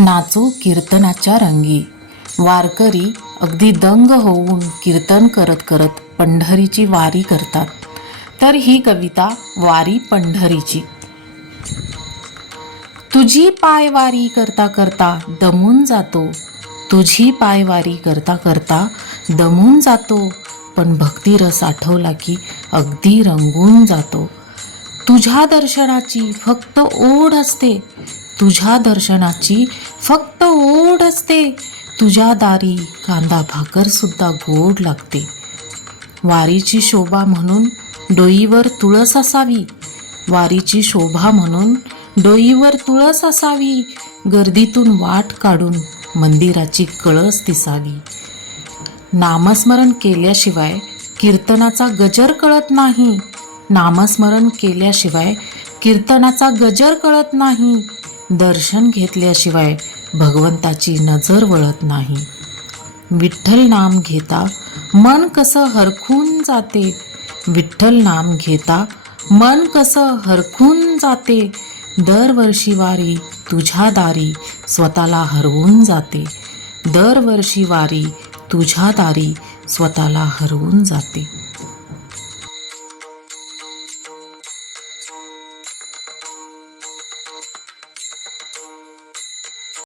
नाचू कीर्तनाच्या रंगी. वारकरी अगदी दंग होऊन कीर्तन करत करत पंढरीची वारी करतात. तर ही कविता वारी पंढरीची. तुझी पायवारी करता करता दमून जातो, तुझी पायवारी करता करता दमून जातो, पण भक्तिरस आठवला की अगदी रंगून जातो. तुझ्या दर्शनाची फक्त ओढ असते, तुझ्या दर्शनाची फक्त ओढ असते, तुझ्या दारी कांदा भाकर सुद्धा गोड लागते. वारीची शोभा म्हणून डोईवर तुळस असावी, वारीची शोभा म्हणून डोईवर तुळस असावी, गर्दीतून वाट काढून मंदिराची कळस दिसावी. नामस्मरण केल्याशिवाय कीर्तनाचा गजर कळत नाही, नामस्मरण केल्याशिवाय कीर्तनाचा गजर कळत नाही, दर्शन घेतल्याशिवाय भगवंताची नजर वळत नाही. विठ्ठल नाम घेता मन कसं हरखून जाते, विठ्ठल नाम घेता मन कसं हरखून जाते, दरवर्षी वारी तुझ्या दारी स्वतःला हरवून जाते, दरवर्षी वारी तुझ्या दारी स्वतःला हरवून जाते.